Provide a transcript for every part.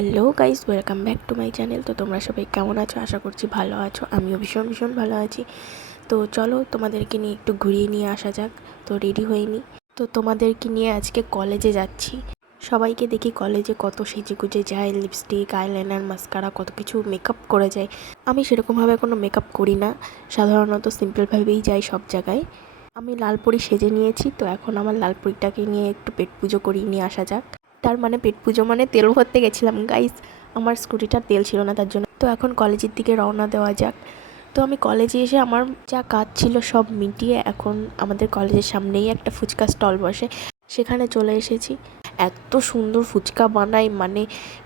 Hello guys, welcome back to my channel. তো তোমরা সবাই কেমন আছো? আশা করছি ভালো আছো। আমিও ভীষণ ভীষণ ভালো আছি। তো চলো তোমাদেরকে নিয়ে একটু ঘুরিয়ে নিয়ে আসা যাক। তো রেডি হয়ে নিই। তো তোমাদেরকে নিয়ে আজকে কলেজে যাচ্ছি। সবাইকে দেখি কলেজে কত সেজে গুজে যায়, লিপস্টিক, আইলাইনার, মাস্কারা, কত কিছু মেকআপ করে যায়। আমি সেরকমভাবে কোনো মেকআপ করি না, সাধারণত সিম্পলভাবেই যাই সব জায়গায়। আমি লালপরি সেজে নিয়েছি, তো এখন আমার লালপরিটাকে নিয়ে একটু পেট পুজো করিয়ে নিয়ে আসা যাক। তার মানে পেট পুজো মানে তেল ভরতে গেছিলাম গাইস। আমার স্কুটিটার তেল ছিল না, তার জন্য। তো এখন কলেজের দিকে রওনা দেওয়া যাক। তো আমি কলেজে এসে আমার যা কাজ ছিল সব মিটিয়ে এখন আমাদের কলেজের সামনেই একটা ফুচকা স্টল বসে, সেখানে চলে এসেছি। এত সুন্দর ফুচকা বানাই, মানে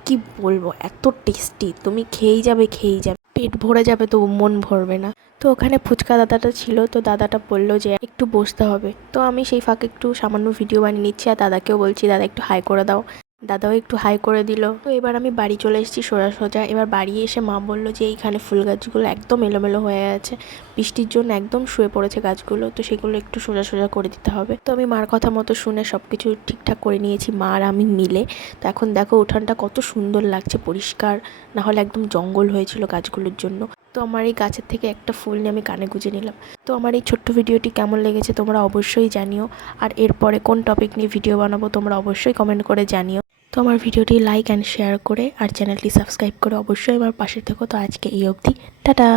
কি বলবো, এত টেস্টি, তুমি খেয়েই যাবে খেয়েই যাবে, পেট ভরে যাবে তো মন ভরবে না। তো ওখানে ফুচকা দাদাটা ছিল, তো দাদাটা বললো যে একটু বসতে হবে। তো আমি সেই ফাঁকে একটু সামান্য ভিডিও বানিয়ে নিচ্ছি, আর দাদাকেও বলছি দাদা একটু হাই করে দাও। দাদাও একটু হাই করে দিল। তো এবার আমি বাড়ি চলে এসেছি সোজা সোজা। এবার বাড়ি এসে মা বললো যে এইখানে ফুল গাছগুলো একদম এলোমেলো হয়ে আছে, বৃষ্টির জন্য একদম শুয়ে পড়েছে গাছগুলো, তো সেগুলো একটু সোজা সোজা করে দিতে হবে। তো আমি মার কথা মতো শুনে সব কিছু ঠিকঠাক করে নিয়েছি, মা আর আমি মিলে। তো এখন দেখো উঠানটা কত সুন্দর লাগছে, পরিষ্কার, না হলে একদম জঙ্গল হয়েছিল গাছগুলোর জন্য। তো আমার এই গাছের থেকে একটা ফুল নিয়ে আমি কানে গুঁজে নিলাম। তো আমার এই ছোট্ট ভিডিওটি কেমন লেগেছে তোমরা অবশ্যই জানিও, আর এরপরে কোন টপিক নিয়ে ভিডিও বানাবো তোমরা অবশ্যই কমেন্ট করে জানিও। তো আমার ভিডিওটি লাইক অ্যান্ড শেয়ার করে আর চ্যানেলটি সাবস্ক্রাইব করে অবশ্যই আমার পাশে থেকো। তো আজকে এই অবধি, টাটা।